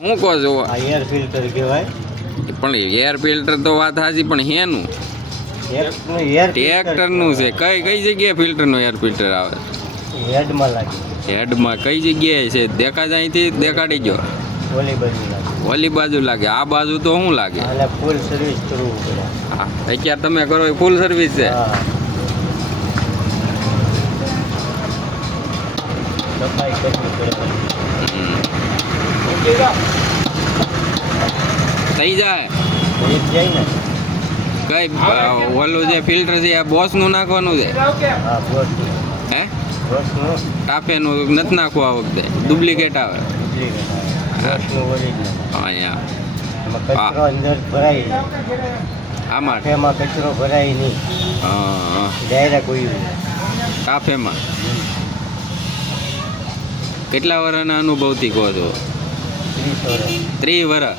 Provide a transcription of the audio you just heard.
હું કહો છો આ એર ફિલ્ટર કહેવાય. પણ એર ફિલ્ટર તો વાત સાચી પણ હેનું એર ટ્રેક્ટરનું છે કઈ જગ્યાએ ફિલ્ટરનું એર ફિલ્ટર આવે હેડમાં લાગે. હેડમાં કઈ જગ્યાએ છે દેખાય અહીંથી દેખાડી ગયો ઓલી બાજુ લાગે. ઓલી બાજુ લાગે આ બાજુ તો શું લાગે એટલે ફૂલ સર્વિસ કરવું પડે. હા, અત્યારે તમે કરો એ ફૂલ સર્વિસ છે હા. સફાઈ કરવી પડે. થઈ જાય એક જાય ને. કઈ ઓલું જે ફિલ્ટર છે આ બોસનું નાખવાનું છે હા બોસ હે બોસનું ટાફેનું નથી નાખવું આ વખતે ડુપ્લિકેટ આવે ડુપ્લિકેટ આવે. બોસનું ઓરિજિનલ. અહીંયા એમાં કચરો અંદર ભરાય નહીં. આમાં એમાં કચરો ભરાય નહીં. હા ડાયરેક્ટ કોઈ ટાફેમાં કેટલા વર્ષના અનુભવથી કહો છો 30 વર્ષ. 30 વર્ષ